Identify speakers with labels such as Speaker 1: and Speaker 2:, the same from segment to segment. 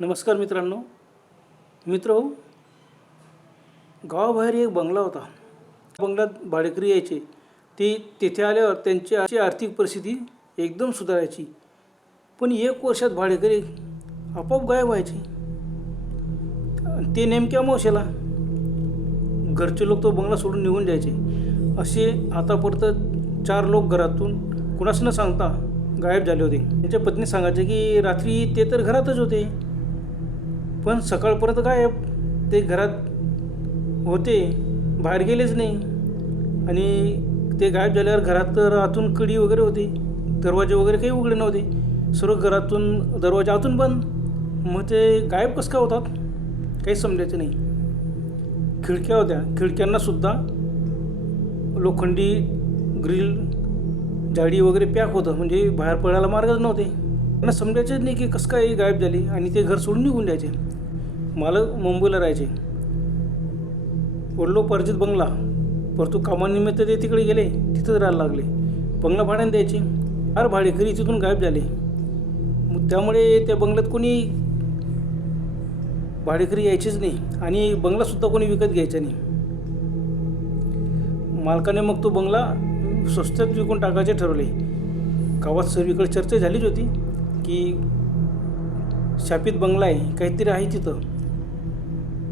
Speaker 1: नमस्कार मित्रांनो. मित्र हो, गावाबाहेर एक बंगला होता. बंगल्यात भाडेकरी यायचे. ते तिथे आल्यावर त्यांची अशी आर्थिक परिस्थिती एकदम सुधारायची. पण एक वर्षात भाडेकरी आपोआप गायब व्हायचे. ते नेमक्या मावशेला घरचे लोक तो बंगला सोडून निघून जायचे. असे आतापर्यंत चार लोक घरातून कुणास न सांगता गायब झाले होते. त्यांच्या पत्नी सांगायचे की रात्री ते तर घरातच होते. पण सकाळपर्यंत काय ते घरात होते बाहेर गेलेच नाही. आणि ते गायब झाल्यावर घरात तर आतून कडी वगैरे होती दरवाजे वगैरे काही उघडे नव्हते. सर्व घरातून दरवाजा आतून बंद. मग ते गायब कसं काय होतात? काही समजायचं नाही. खिडक्या होत्या. खिडक्यांनासुद्धा लोखंडी ग्रिल जाडी वगैरे पॅक होतं. म्हणजे बाहेर पडायला मार्गच नव्हते. त्यांना समजायचंच नाही की कसं काय गायब झाली आणि ते घर सोडून निघून जायचे. मालक मुंबईला राहायचे. वडलो परजित बंगला. परंतु कामानिमित्त ते तिकडे गेले तिथंच राहायला लागले. बंगला भाड्याने द्यायचे. फार भाडेकरी तिथून गायब झाले. मग त्यामुळे त्या बंगल्यात कोणी भाडेकरी यायचेच नाही आणि बंगलासुद्धा कोणी विकत घ्यायचा नाही. मालकाने मग तो बंगला स्वस्तात विकून टाकायचे ठरवले. गावात सर्वीकडे चर्चा झालीच होती की शापित बंगला आहे काहीतरी आहे तिथं.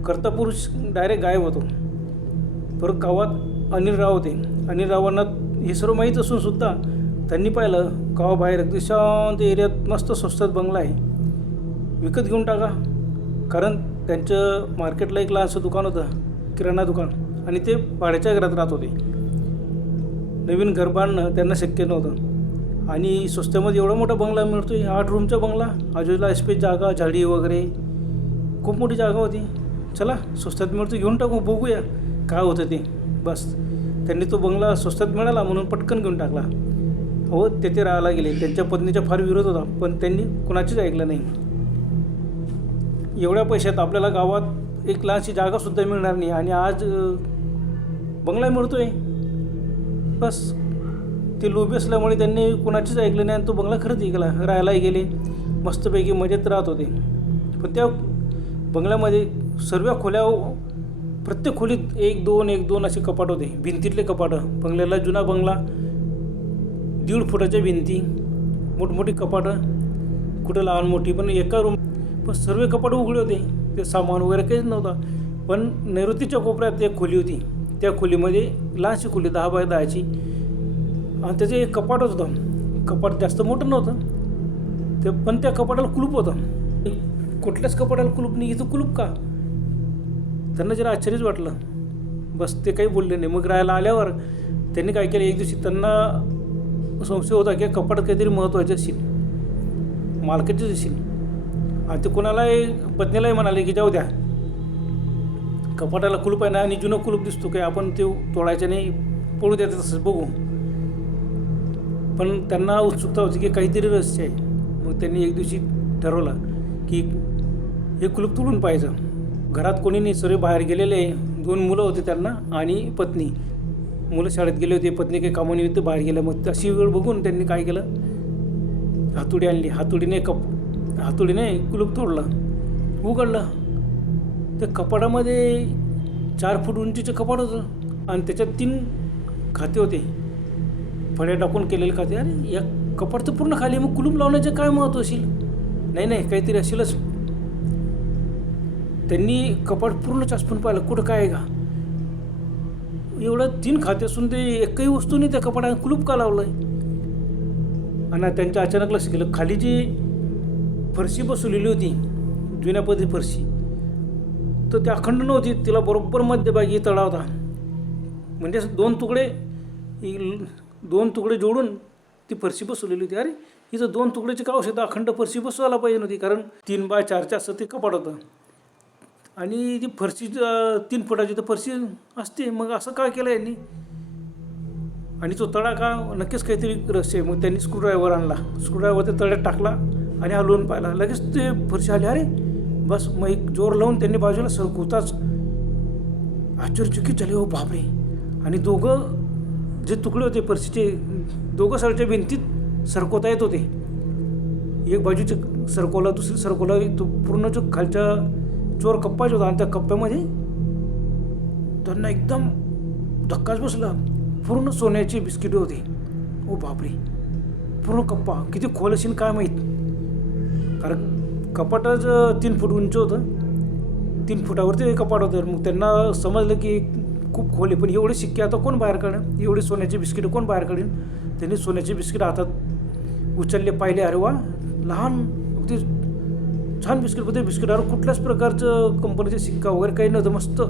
Speaker 1: करता पुरुष डायरेक्ट गायब होतो. परत गावात अनिल राव होते. अनिल रावांना हे सर्व माहीत असून सुद्धा त्यांनी पाहिलं गावाबाहेर अगदी शांत एरियात मस्त स्वस्तात बंगला आहे. विकत घेऊन टाका. कारण त्यांचं मार्केटला एक लहानसं दुकान होतं किराणा दुकान. आणि ते भाड्याच्या घरात राहत होते. नवीन घर बांधणं त्यांना शक्य नव्हतं. आणि स्वस्तामध्ये एवढा मोठा बंगला मिळतो आहे आठ रूमचा बंगला आजूला स्पेस जागा झाडी वगैरे. खूप मोठी जागा होती. चला स्वस्तात मिळतो घेऊन टाकू बघूया. काय होतं ते? बस. त्यांनी तो बंगला स्वस्तात मिळाला म्हणून पटकन घेऊन टाकला. हो तेथे राहायला गेले. त्यांच्या पत्नीचा फार विरोध होता पण त्यांनी कुणाचीच ऐकलं नाही. एवढ्या पैशात आपल्याला गावात एक लहानशी जागासुद्धा मिळणार नाही आणि आज बंगला बंगला मिळतोय. बस. ते लोभी असल्यामुळे त्यांनी कुणाचीच ऐकलं नाही आणि तो बंगला खरेदी केला राहायलाही गेले. मस्तपैकी मजेत राहत होते. पण त्या बंगल्यामध्ये सर्व खोल्या प्रत्येक खोलीत एक दोन एक दोन असे कपाट होते. भिंतीतले कपाटं. बंगल्याला जुना बंगला दीड फुटाच्या भिंती मोठमोठी कपाटं कुठं लहान मोठी पण एका रूम पण सर्व कपाट उघडे होते. ते सामान वगैरे काहीच नव्हतं. पण नैऋतीच्या कोपऱ्यात एक खोली होती. त्या खोलीमध्ये लहानशी खोली दहा बाय दहाची. आणि त्याचं एक कपाटच होतं. कपाट जास्त मोठं नव्हतं. ते पण त्या कपाटाला कुलूप होतं. कुठल्याच कपाटाला कुलूप नाही. इथं कुलूप का? त्यांना जरा आश्चर्यच वाटलं. बस ते काही बोलले नाही. मग राहायला आल्यावर त्यांनी काय केलं? एक दिवशी त्यांना संशय होता की कपाट काहीतरी महत्त्वाचे असेल. मालकाचेच असेल. आणि ते कोणालाही पत्नीलाही म्हणाले की जाऊ द्या. कपाटाला कुलूप आहे ना आणि जुनं कुलूप दिसतो काय आपण ते तोडायचं नाही पळू द्या तसंच बघू. पण त्यांना उत्सुकता होती की काहीतरी रहस्य आहे. मग त्यांनी एक दिवशी ठरवलं की हे कुलूप तोडून पाहायचं. घरात कोणी नाही सर्व बाहेर गेलेले. दोन मुलं होते त्यांना आणि पत्नी. मुलं शाळेत गेले होते पत्नी काही कामानिमित्त बाहेर गेल्या. मग अशी वेळ बघून त्यांनी काय केलं? हातोडी आणली. हातोडीने कप हातोडीने कुलूप तोडलं. उघडलं. त्या कपाटामध्ये चार फूट उंचीचं कपाट होतं. आणि त्याच्यात तीन खाते होते. फड्या टाकून केलेले खाते. अरे या कपाट तर पूर्ण खाली मग कुलूप लावण्याचं काय महत्त्व असेल? नाही नाही काहीतरी असेलच. त्यांनी कपाट पूर्ण चाचपून पाहिलं. कुठं काय आहे का? एवढं तीन खाते असून ते एकही वस्तूने त्या कपाटात कुलूप का लावलं आहे आणि त्यांच्या अचानक लक्ष केलं खाली जी फरशी बसवलेली होती जुन्या पद्धती फरशी तर ती अखंड नव्हती. तिला बरोबर मध्यभागी तळा होता. म्हणजे दोन तुकडे दोन तुकडे जोडून ती फरशी बसवलेली होती. अरे हिचं दोन तुकड्याची का औषध? अखंड फरशी बसवायला पाहिजे नव्हती कारण तीन बाय चारच्या असं ते कपाट होतं. आणि ती फरशी तीन फुटाची तर फरशी असते. मग असं काय केलं यांनी? आणि तो तळा का नक्कीच काहीतरी रहस्य आहे. मग त्यांनी स्क्रूड्रायव्हर आणला. स्क्रूड्रायव्हर ते तळ्यात टाकला आणि हलवून पाहिला. लगेच ते फरशी आली. अरे बस. मग एक जोर लावून त्यांनी बाजूला सरकवताच आश्चर्यचकित झाले. हो बापरे! आणि दोघं जे तुकडे होते फरशीचे दोघं सरच्या भिंतीत सरकवता येत होते. एक बाजूचे सरकवला दुसरी सरकवला तो पूर्ण जो खालच्या चोर कप्पाच होता आणि त्या कप्प्यामध्ये त्यांना एकदम धक्काच बसला. पूर्ण सोन्याची बिस्किटं होती. ओ बापरे. पूर्ण कप्पा. किती खोल असेल काय माहीत? कारण कपाटच तीन फूट उंच होतं. तीन फुटावरती कपाट होतं. मग त्यांना समजलं की खूप खोल आहे. पण एवढे शिक्के आता कोण बाहेर काढेल? एवढे सोन्याचे बिस्किटं कोण बाहेर काढेल? त्यांनी सोन्याचे बिस्किट हातात उचलले पाहिले अरे वा लहान छान बिस्किट होते. बिस्किटावर कुठल्याच प्रकारचं कंपनीचे सिक्का वगैरे काही नव्हतं. मस्त.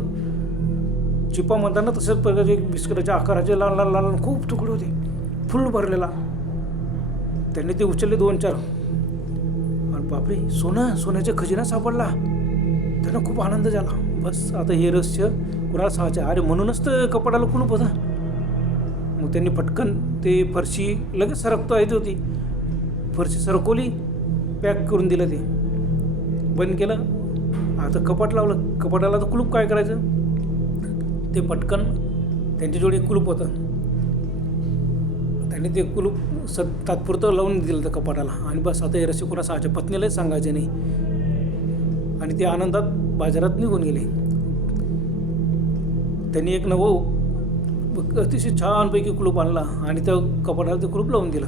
Speaker 1: चिपा म्हणताना तशाच प्रकारचे बिस्किटाच्या आकाराचे लहान लहान लहान खूप तुकडे होते. फुल भरलेला. त्यांनी ते उचलले दोन चार. आणि बापरे सोनं सोन्याचा खजिना सापडला. त्यांना खूप आनंद झाला. बस आता हे रहस्य कुणाला सांगायचं? अरे म्हणूनच तर कपाटाला कुलूप होता. मग त्यांनी पटकन ते फरशी लगेच सरकतो येत होती. फरशी सरकवली पॅक करून दिलं ते. बंद केलं. आता कपाट लावलं. कपाटाला तर कुलूप काय करायचं? ते पटकन त्यांच्याजवळ एक कुलूप होतं. त्यांनी ते कुलूप स तात्पुरतं लावून दिलं त्या कपाटाला. आणि बस आता हे रस्ते कोणा सांगायचे पत्नीलाही सांगायचे नाही. आणि ते आनंदात बाजारात निघून गेले. त्यांनी एक नवं अतिशय छानपैकी कुलूप आणला आणि त्या कपाटाला ते कुलूप लावून दिलं.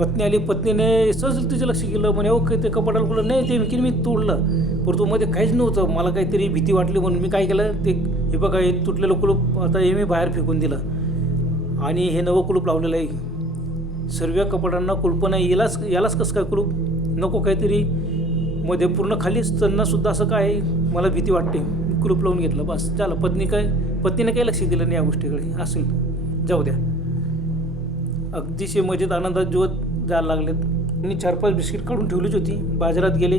Speaker 1: पत्नी आली पत्नीने सहज तिचं लक्ष केलं म्हणे ओ ते कपाटाला खुलं नाही ते की मी तोडलं. परंतु मध्ये काहीच नव्हतं. मला काहीतरी भीती वाटली म्हणून मी काय केलं ते हे बघा हे तुटलेलं कुलूप आता हे मी बाहेर फेकून दिलं. आणि हे नवं कुलूप लावलेलं आहे. सर्व कपाटांना कुलपं नाही यालाच यालाच कसं काय कुलूप? नको काहीतरी. मध्ये पूर्ण खाली सुद्धा असं काय? मला भीती वाटते. मी कुलूप लावून घेतलं बस. झालं पत्नी काय पत्नीने काही लक्ष दिलं नाही या गोष्टीकडे? असेल. जाऊ द्या. अगदीशय मजेत आनंदात जीवत जायला लागलेत. त्यांनी चार पाच बिस्किट काढून ठेवलीच होती. बाजारात गेले.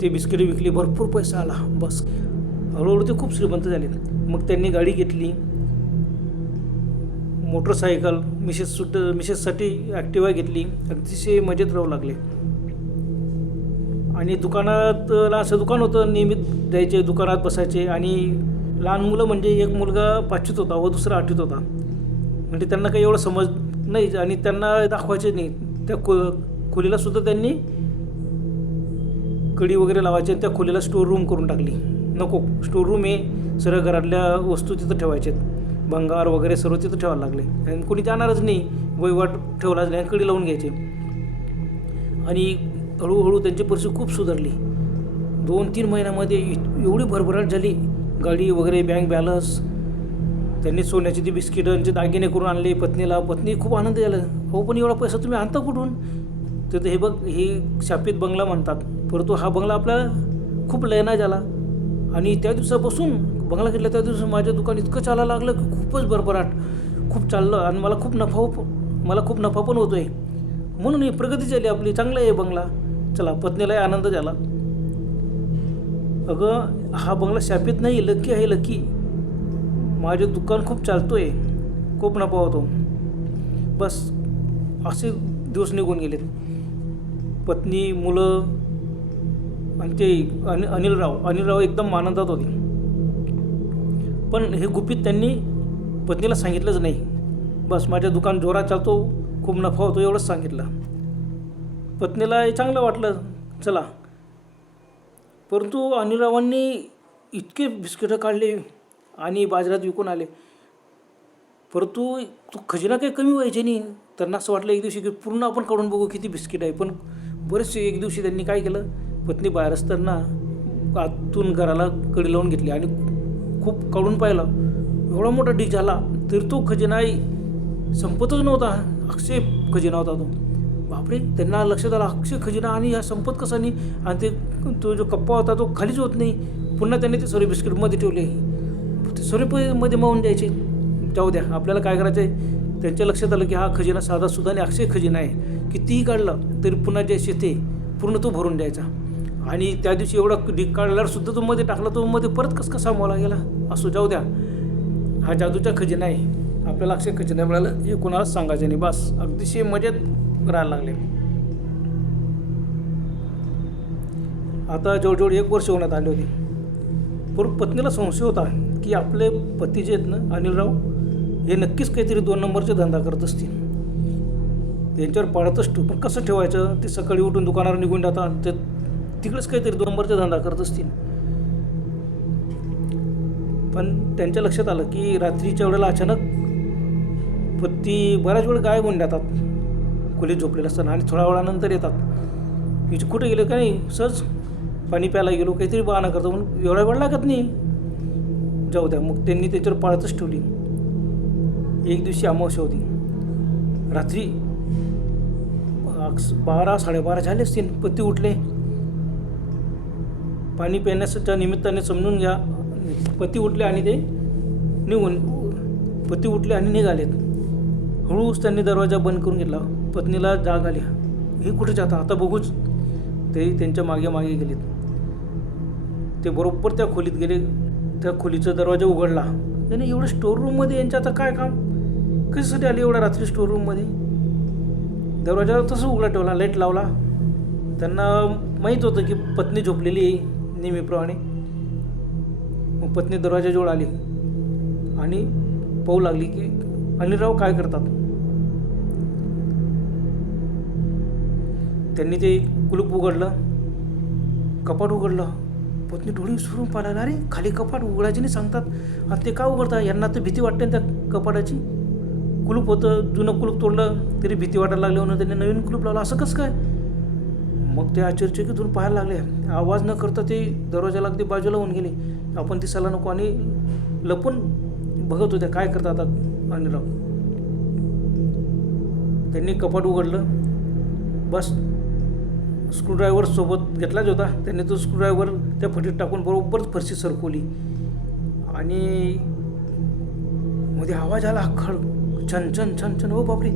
Speaker 1: ते बिस्किट विकली. भरपूर पैसा आला. बस. हळूहळू ते खूप श्रीमंत झाले मग त्यांनी गाडी घेतली. मोटरसायकल मिसेस सुट मिसेससाठी ॲक्टिवा घेतली. अतिशय मजेत राहू लागले. आणि दुकानात असं दुकान होतं नियमित जायचे दुकानात बसायचे. आणि लहान मुलं म्हणजे एक मुलगा पाचवीत होता व दुसरा आठवीत होता. म्हणजे त्यांना काही एवढं समज नाही आणि त्यांना दाखवायचे नाही. त्या खो खोलीलासुद्धा त्यांनी कडी वगैरे लावायचे आणि त्या खोलीला स्टोर रूम करून टाकली. नको स्टोर रूम हे सर्व घरातल्या वस्तू तिथं ठेवायच्यात भंगार वगैरे सर्व तिथं ठेवायला लागले. आणि कोणी जाणारच नाही. वहिवाट ठेवलाच नाही कडी लावून घ्यायचे. आणि हळूहळू त्यांची परिस्थिती खूप सुधारली. दोन तीन महिन्यामध्ये एवढी भरभराट झाली. गाडी वगैरे बँक बॅलन्स त्यांनी सोन्याचे ती बिस्किटांचे दागिने करून आणले पत्नीला पत्नी खूप आनंद झाला. हो पण एवढा पैसा तुम्ही आणता कुठून? तर हे बघ हे शापित बंगला म्हणतात. परंतु हा बंगला आपल्याला खूप लयना झाला. आणि त्या दिवसापासून बंगला घेतला त्या दिवशी माझ्या दुकान इतकं चालायला लागलं की खूपच भरभराट. खूप चाललं आणि मला खूप नफा मला खूप नफा पण होतो आहे म्हणून ही प्रगती झाली आपली. चांगला आहे बंगला. चला पत्नीलाही आनंद झाला. अगं हा बंगला शापित नाही लकी आहे लकी. माझे दुकान खूप चालतो आहे खूप नफा होतो. बस असे दिवस निघून गेलेत. पत्नी मुलं आणि ते अनि अनिलराव. अनिलराव एकदम आनंदात होते. पण हे गुपित त्यांनी पत्नीला सांगितलंच नाही. बस माझ्या दुकान जोरात चालतो खूप नफा होतो एवढंच सांगितलं. पत्नीला हे चांगलं वाटलं चला. परंतु अनिलरावांनी इतके बिस्किटं काढले. आणि बाजारात विकून आले. परंतु तो खजिना काही कमी व्हायचे नाही. त्यांना असं वाटलं एक दिवशी की पूर्ण आपण काढून बघू किती बिस्किट आहे. पण बरेचसे एक दिवशी त्यांनी काय केलं? पत्नी बाहेर असताना आतून घराला कडी लावून घेतली आणि खूप काढून पाहिलं. एवढा मोठा डिश झाला तरी तो खजिना संपतच नव्हता. अक्षय खजिना होता तो. बापरे त्यांना लक्षात आलं अक्षय खजिना आणि हा संपत कसा नाही? आणि ते तो जो कप्पा होता तो खालीच होत नाही. पुन्हा त्यांनी ते सर्व बिस्किटमध्ये ठेवले. स्वरूपमध्ये मावून द्यायचे. जाऊ द्या आपल्याला काय करायचं आहे त्यांच्या लक्षात आलं की हा खजिना साधा सुद्धा आणि अक्षय खजिना आहे. कितीही काढलं तरी पुन्हा जे शेते पूर्ण तो भरून द्यायचा. आणि त्या दिवशी एवढा ढीक काढल्यावर सुद्धा तो मध्ये टाकला तो मध्ये परत कसं कसा मोला गेला? असो जाऊ द्या. हा जादूचा खजिना आहे. आपल्याला अक्षय खजिना मिळालं हे कोणालाच सांगायचं नाही. बस अगदीशय मजेत राहायला लागले. आता जवळजवळ एक वर्ष होण्यात आले होते. पूर्व पत्नीला संशय होता. की आपले पती जे आहेत ना अनिलराव हे नक्कीच काहीतरी दोन नंबरचे धंदा करत असतील. त्यांच्यावर पाळतच ठेवू. पण कसं ठेवायचं? ते सकाळी उठून दुकानावर निघून जातात. ते तिकडेच काहीतरी दोन नंबरचा धंदा करत असतील. पण त्यांच्या लक्षात आलं की रात्रीच्या वेळेला अचानक पत्ती बऱ्याच वेळ गायब होऊन जातात. खोलीत झोपलेलं असताना आणि थोड्या वेळानंतर येतात. कुठे गेलं का नाही? सहज पाणी प्यायला गेलो काहीतरी बहाणा करतो. म्हणून एवढा वेळ लागत नाही. जाऊ द्या. मग त्यांनी त्याच्यावर पाळतच ठेवली. एक दिवशी अमावस्या होती. रात्री बारा साडेबारा झाले असतील पती उठले. पाणी पिण्याच्या निमित्ताने समजून घ्या. पती उठले आणि ते निघून पती उठले आणि निघालेत. हळूच त्यांनी दरवाजा बंद करून घेतला. पत्नीला जाग आली. हे कुठे जाता? आता बघूच. ते त्यांच्या मागे मागे गेलेत. ते बरोबर त्या खोलीत गेले. त्या खोलीचा दरवाजा उघडला. त्याने एवढं स्टोर रूममध्ये यांच्या आता काय काम? कशासाठी आले एवढ्या रात्री स्टोर रूममध्ये दरवाजा तसं उघडा ठेवला लाइट लावला. त्यांना माहीत होतं की पत्नी झोपलेली आहे नेहमीप्रमाणे. मग पत्नी दरवाजाजवळ आली. आणि पाहू लागली की अनिलराव काय करतात? त्यांनी ते कुलूप उघडलं कपाट उघडलं. पत्नी डोळी सुरून पाहिला अरे खाली कपाट उघडायचे नाही सांगतात. आणि ते का उघडता? यांना तर भीती वाटते ना त्या कपाटाची. कुलूप होतं जुनं कुलूप तोडलं तरी भीती वाटायला लागली म्हणून त्यांनी नवीन कुलूप लावलं. असं कसं काय? मग ते आश्चर्यचकितून पाहायला लागले. आवाज न करता ते दरवाजाला अगदी बाजूला होऊन गेले. आपण दिसायला नको आणि लपून बघत होत्या. काय करतात आता अनिराव त्यांनी कपाट उघडलं. बस. स्क्रूड्रायव्हर सोबत घेतलाच होता. त्यांनी तो स्क्रूड्रायव्हर त्या फटीत टाकून बरोबर फरशी सरकवली. आणि मध्ये आवाज आला खड छन छन छन छन. हो बापरे.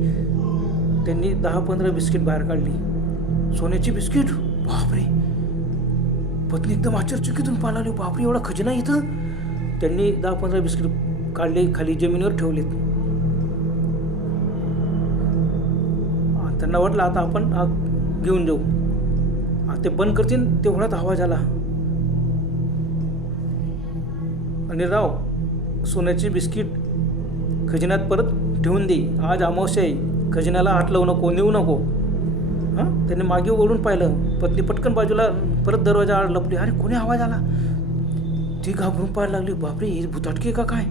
Speaker 1: त्यांनी दहा पंधरा बिस्किट बाहेर काढली. सोन्याची बिस्किट? बापरे. पत्नी एकदम आश्चर्यचकितून पाहिला बापरे एवढा खजिना इथं. त्यांनी दहा पंधरा बिस्किट काढले खाली जमिनीवर ठेवलेत. त्यांना वाटलं आता आपण घेऊन जाऊ. ते बंद करतील तेवढाच आवाज आला. आणि राव सोन्याची बिस्किट खजिन्यात परत ठेवून दे. आज अमावस्या आहे. खजिन्याला हात लावू नको नेऊ नको. हां? त्याने मागे ओढून पाहिलं. पत्नी पटकन बाजूला परत दरवाजा आड लपली. अरे कोणी आवाज आला? ती घाबरून पाहायला लागली. बापरे ही भुताटकी का काय?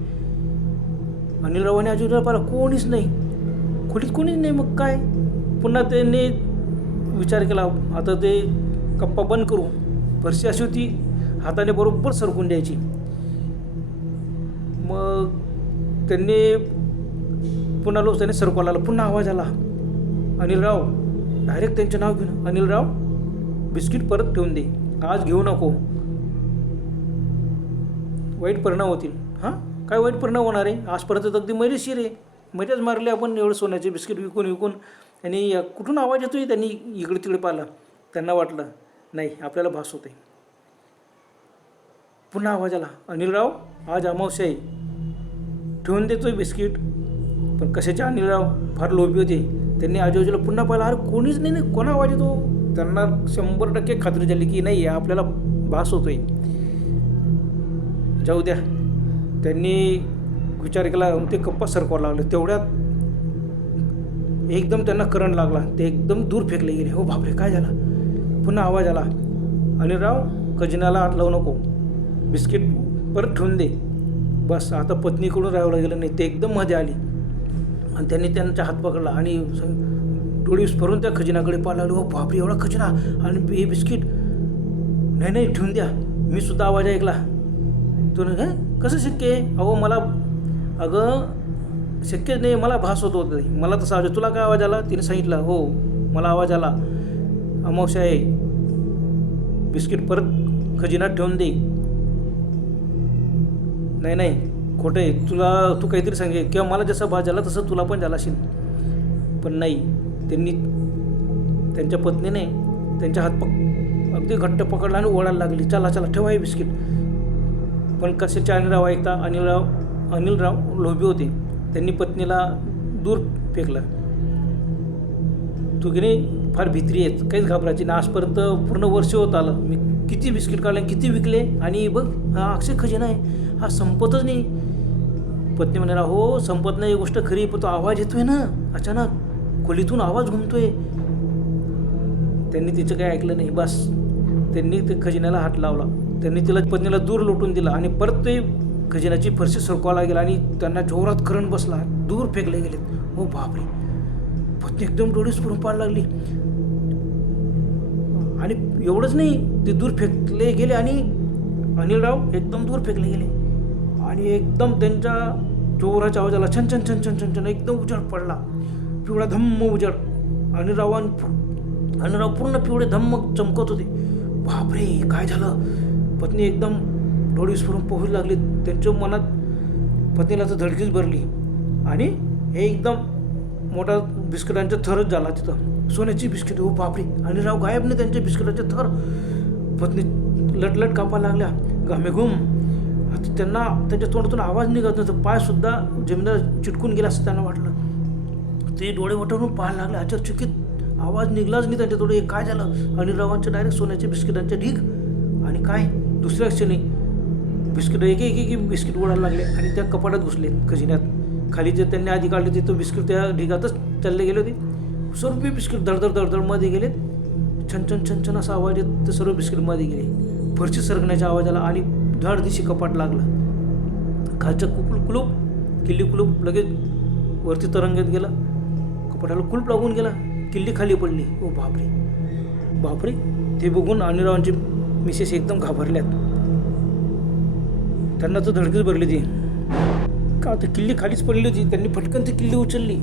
Speaker 1: अनिलरावाने आजूबाजूला पाहिलं कोणीच नाही. खोलीत कोणीच नाही मग काय? पुन्हा त्यांनी विचार केला. आता ते कप्पा बंद करू. फरशी अशी होती हाताने बरोबर सरकून द्यायची. मग त्यांनी पुन्हा लोक त्याने सरकवायला पुन्हा आवाज आला. अनिलराव डायरेक्ट त्यांचे नाव घेऊन अनिलराव बिस्किट परत ठेवून दे. आज घेऊ नको. वाईट परिणाम होतील. हां? काय वाईट परिणाम होणार आहे? आजपर्यंत तर अगदी मजेशीर आहे मजाच मारले आपण एवढं सोन्याचे बिस्किट विकून विकून. आणि कुठून आवाज येतोय? त्यांनी इकडे तिकडे पाहिला. त्यांना वाटलं नाही आपल्याला भास होते पुन्हा आवाज आला. अनिलराव आज अमावस्या आहे. ठेवून देतोय बिस्किट. पण कशाचे अनिलराव? फार लोभी होते. त्यांनी आजूबाजूला पुन्हा पाहिला. अरे कोणीच नाही ना कोणा आवाज येतो? त्यांना शंभर टक्के खात्री झाली की नाही आपल्याला भास होतोय. जाऊ द्या. त्यांनी विचार केला. ते कप्पा सरकवायला लागले. तेवढ्यात एकदम त्यांना करंट लागला. ते एकदम दूर फेकले गेले. हो बापरे काय झालं? पुन्हा आवाज आला. अनिलराव खजिन्याला आत लावू नको. बिस्किट परत ठेवून दे. बस आता पत्नीकडून राहावं गेलं नाही ते एकदम मध्ये आली. आणि त्यांनी त्यांचा हात पकडला आणि डोळी भरून त्या खजिनाकडे पाहायला लागलो. हो बापरे एवढा खजिना आणि हे बिस्किट. नाही नाही ठेवून द्या. मी सुद्धा आवाज ऐकला. तो ना कसं शक्य आहे? अहो मला अगं शक्यच नाही मला भास होत होतं. मला तसा आवाज तुला काय आवाज आला? तिने सांगितलं हो मला आवाज आला. अमावस्या आहे. बिस्किट परत खजिनात ठेवून दे. नाही नाही खोटं आहे. तुला तू काहीतरी सांगे किंवा मला जसा भाव झाला तसं तुला पण झाला असेल. पण नाही त्यांनी त्यांच्या पत्नीने त्यांच्या हात पक अगदी घट्ट पकडला आणि ओढायला लागली. चला चला ठेवा हे बिस्किट. पण कशाचे अनिलराव ऐकता? अनिलराव अनिलराव लोभी होते. त्यांनी पत्नीला दूर फेकला. तू की नाही फार भित्री आहेत. काहीच घाबरायची ना आजपर्यंत पूर्ण वर्ष होत आलं. मी किती बिस्किट काढले किती विकले? आणि बघ हा अक्षय खजिना आहे. हा संपतच नाही. पत्नी म्हणाला हो संपत नाही. ही गोष्ट खरी पण तो आवाज येतोय ना. अचानक खोलीतून आवाज घुमतोय. त्यांनी तिचं काही ऐकलं नाही. बस. त्यांनी ते खजिन्याला हात लावला. त्यांनी तिला पत्नीला दूर लोटून दिला आणि परत ते खजिन्याची फरशी सरकवायला गेला आणि त्यांना जोरात करंट बसला. दूर फेकले गेले हो बापरे. पत्नी एकदम डोळेच पुरून पाहायला लागली. एवढंच नाही ते दूर फेकले गेले आणि अनिलराव एकदम दूर फेकले गेले. आणि एकदम त्यांच्या जोराच्या आवाजाला छन छन छन छन छन छन एकदम उजाड पडला. पिवळा धम्म उजाड अनिलरावान अनिलराव पूर्ण पिवळे धम्म चमकत होते. बापरे काय झालं? पत्नी एकदम डोळे विस्फोरून पोहू लागली. त्यांच्या मनात पत्नीला तर धडकीच भरली. आणि हे एकदम मोठा बिस्किटांचा थरच झाला तिथं. सोन्याची बिस्किट हो बापरी. आणि राव गायब नाही त्यांच्या बिस्किटाचे थर पत्नी लटलट कापायला लागल्या. घामेघूम आता त्यांना त्यांच्या तोंडातून आवाज निघत नव्हता. पायसुद्धा जमिनीला चिटकून गेला असं त्यांना वाटलं. ते डोळे वटवून पाहायला लागले. आश्चर्यचकित आवाज निघलाच नाही त्यांच्या तोडे काय झालं? अनिलरावांचे डायरेक्ट सोन्याचे बिस्किटांचे ढीग. आणि काय? दुसऱ्या क्षणी बिस्किट एक एक एक एक बिस्किट उडायला लागले आणि त्या कपाटात घुसले खजिन्यात. खाली जे त्यांनी आधी काढले ते तो बिस्किट त्या ढिगातच चालले गेले होते. सर्व बिस्किट धडधड धडधडमध्ये गेले छन छन छन छन असा आवाज येत ते सर्व बिस्किटमध्ये गेले. फरशी सरकण्याच्या आवाजाला आणि धड दिशी कपाट लागलं. खालचं कुपुल कुलूप किल्ली कुलूप लगेच वरती तरंगत गेला. कपाटाला कुलूप लागून गेला. किल्ली खाली पडली. ओ बापरे. बापरे. ते बघून अनिरावांची मिसेस एकदम घाबरल्यात. त्यांना तर धडकीच भरली ती. का तर किल्ली खालीच पडली होती? त्यांनी फटकन ती किल्ली उचलली.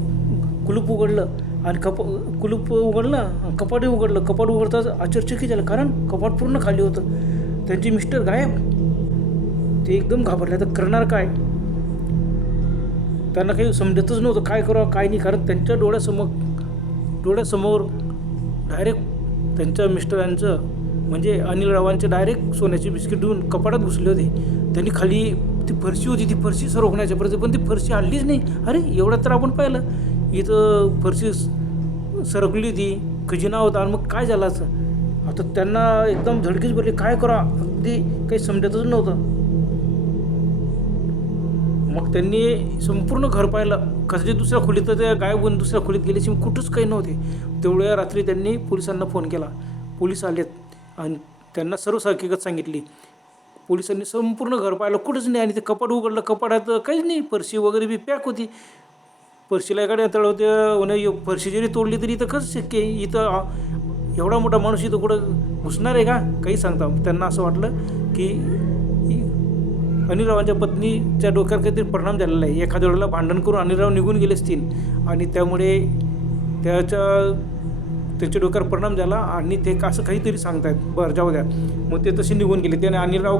Speaker 1: कुलूप उघडलं. आणि कप कुलूप उघडलं कपाटही उघडलं. कपाट उघडताच आश्चर्यचकित झालं. कारण कपाट पूर्ण खाली होतं. त्यांचे मिस्टर गायब. ते एकदम घाबरले. तर करणार काय? त्यांना काही समजतच नव्हतं. काय करावं काय नाही. कारण त्यांच्या डोळ्यासमोर डोळ्यासमोर डायरेक्ट त्यांच्या मिस्टरांचं म्हणजे अनिल रावांचे डायरेक्ट सोन्याची बिस्किट देऊन कपाटात घुसले होते. त्यांनी खाली ती फरशी होती. ती फरशी सरकण्याच्या परत पण ती फरशी हल्लीच नाही. अरे एवढं तर आपण पाहिलं. इथं फरशी सरकली होती खजिना होता आणि मग काय झालं असं? आता त्यांना एकदम धडकीच भरली. काय करा? अगदी काही समजतच नव्हतं. मग त्यांनी संपूर्ण घर पाहिलं. कसं दुसऱ्या खोलीत तर ते गायब होऊन दुसऱ्या खोलीत गेल्याशिवाय कुठंच काही नव्हते. तेवढ्या रात्री त्यांनी पोलिसांना फोन केला. पोलीस आलेत आणि त्यांना सर्व हकीकत सांगितली. पोलिसांनी संपूर्ण घर पाहिलं. कुठंच नाही आणि ते कपाट उघडलं. कपाटात काहीच नाही. फरशी वगैरे बी पॅक होती. फरशीला एखाद्या तळ होते उन्हा फरशी जरी तोडली तरी इथं कसं शक्य आहे? इथं एवढा मोठा माणूस इथं कुठं घुसणार आहे का? काही सांगता. त्यांना असं वाटलं की अनिलरावांच्या पत्नीच्या डोक्यावर काहीतरी परिणाम झालेला आहे. एखाद्या वेळेला भांडण करून अनिलराव निघून गेले असतील आणि त्यामुळे त्याच्या त्याच्या डोक्यावर परिणाम झाला आणि ते असं काहीतरी सांगतायत. बरं जाऊ द्या. मग ते तसे निघून गेले. त्याने अनिलराव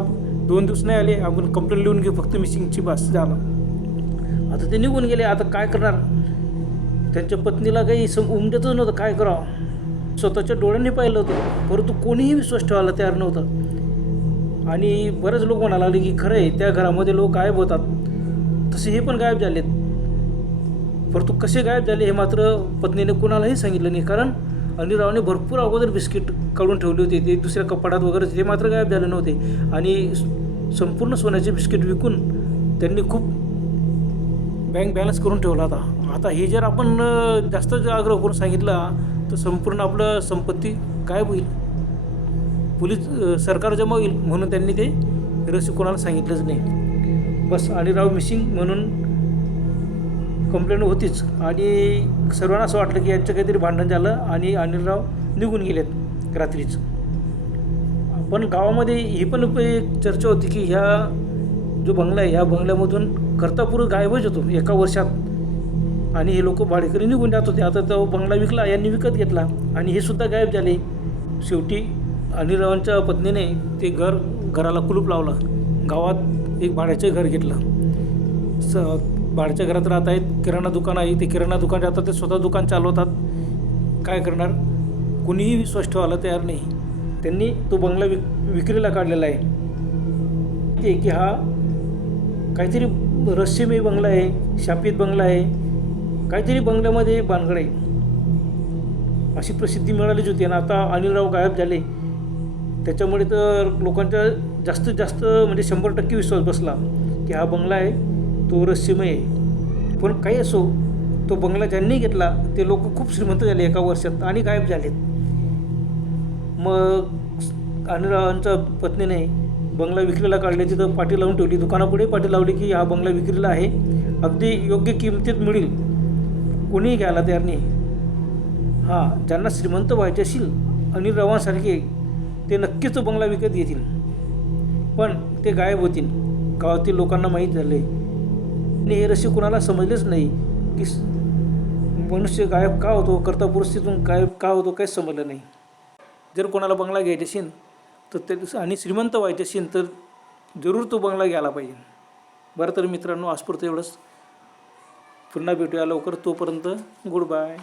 Speaker 1: दोन दिवस नाही आले. आपण कंप्लेंट लिहून घेऊ. फक्त मिसिंगची बस झालं. आता ते निघून गेले आता काय करणार? त्यांच्या पत्नीला काही सम उमटतच नव्हतं काय करावं? स्वतःच्या डोळ्यांनी पाहिलं होतं परंतु कोणीही विश्वास ठेवायला तयार नव्हतं. आणि बरेच लोक म्हणायला लागले की खरं आहे त्या घरामध्ये लोक गायब होतात. तसे हे पण गायब झालेत. परंतु कसे गायब झाले हे मात्र पत्नीने कुणालाही सांगितलं नाही. कारण अनिरावने भरपूर अगोदर बिस्किट काढून ठेवले होते ते दुसऱ्या कपाटात वगैरे ते मात्र गायब झाले नव्हते. आणि संपूर्ण सोन्याचे बिस्किट विकून त्यांनी खूप बँक बॅलन्स करून ठेवला होता. आता हे जर आपण जास्त आग्रह करून सांगितला तर संपूर्ण आपलं संपत्ती गायब होईल. पोलीस सरकार जमा होईल म्हणून त्यांनी ते रसी कोणाला सांगितलंच नाही. बस अनिलराव मिसिंग म्हणून कंप्लेंट होतीच. आणि सर्वांना असं वाटलं की यांचं काहीतरी भांडण झालं आणि अनिलराव निघून गेलेत रात्रीच. पण गावामध्ये ही पण एक चर्चा होती की ह्या जो बंगला आहे या बंगल्यामधून कर्तापूर गायबच होतो एका वर्षात. आणि हे लोक भाडेकरी निघून जात होते. आता तो बंगला विकला यांनी विकत घेतला आणि हे सुद्धा गायब झाले. शेवटी अनिलरावांच्या पत्नीने ते घर घराला कुलूप लावलं. गावात एक भाड्याचं घर घेतलं. स भाड्याच्या घरात राहत आहेत. किराणा दुकान आहे. ते किराणा दुकान आता ते स्वतः दुकान चालवतात. काय करणार? कुणीही विश्वास व्हायला तयार नाही. त्यांनी तो बंगला विक विक्रीला काढलेला आहे. ते की हा काहीतरी रहस्यमय बंगला आहे शापित बंगला आहे काहीतरी बंगल्यामध्ये बांधगड आहे. अशी प्रसिद्धी मिळालीच होती आणि आता अनिलराव गायब झाले. त्याच्यामुळे तर लोकांचा जास्तीत जास्त म्हणजे शंभर टक्के विश्वास बसला की हा बंगला आहे तो रहस्यमय आहे. पण काही असो तो बंगला ज्यांनी घेतला ते लोक खूप श्रीमंत झाले एका वर्षात आणि गायब झालेत. मग अनिलरावांच्या पत्नीने बंगला विक्रीला काढल्याची तर पाठी लावून ठेवली. दुकानापुढे पाठी लावली की हा बंगला विक्रीला आहे. अगदी योग्य किमतीत मिळेल. कोणीही घ्यायला तयार नाही. हां ज्यांना श्रीमंत व्हायचे असेल अनिल रवांसारखे ते नक्कीच तो बंगला विकत घेतील. पण ते गायब होतील. गावातील लोकांना माहीत झाले आणि हे रशी कुणाला समजलेच नाही की मनुष्य गायब का होतो? कर्ता पुरुष तिथून गायब का होतो? काहीच समजलं नाही. जर कोणाला बंगला घ्यायचे असेल तर ते आणि श्रीमंत व्हायचे असेल तर जरूर तो बंगला घ्यायला पाहिजे. बरं तर मित्रांनो आजपुरतं एवढंच. पुन्हा भेटूया लवकर तोपर्यंत गुड बाय.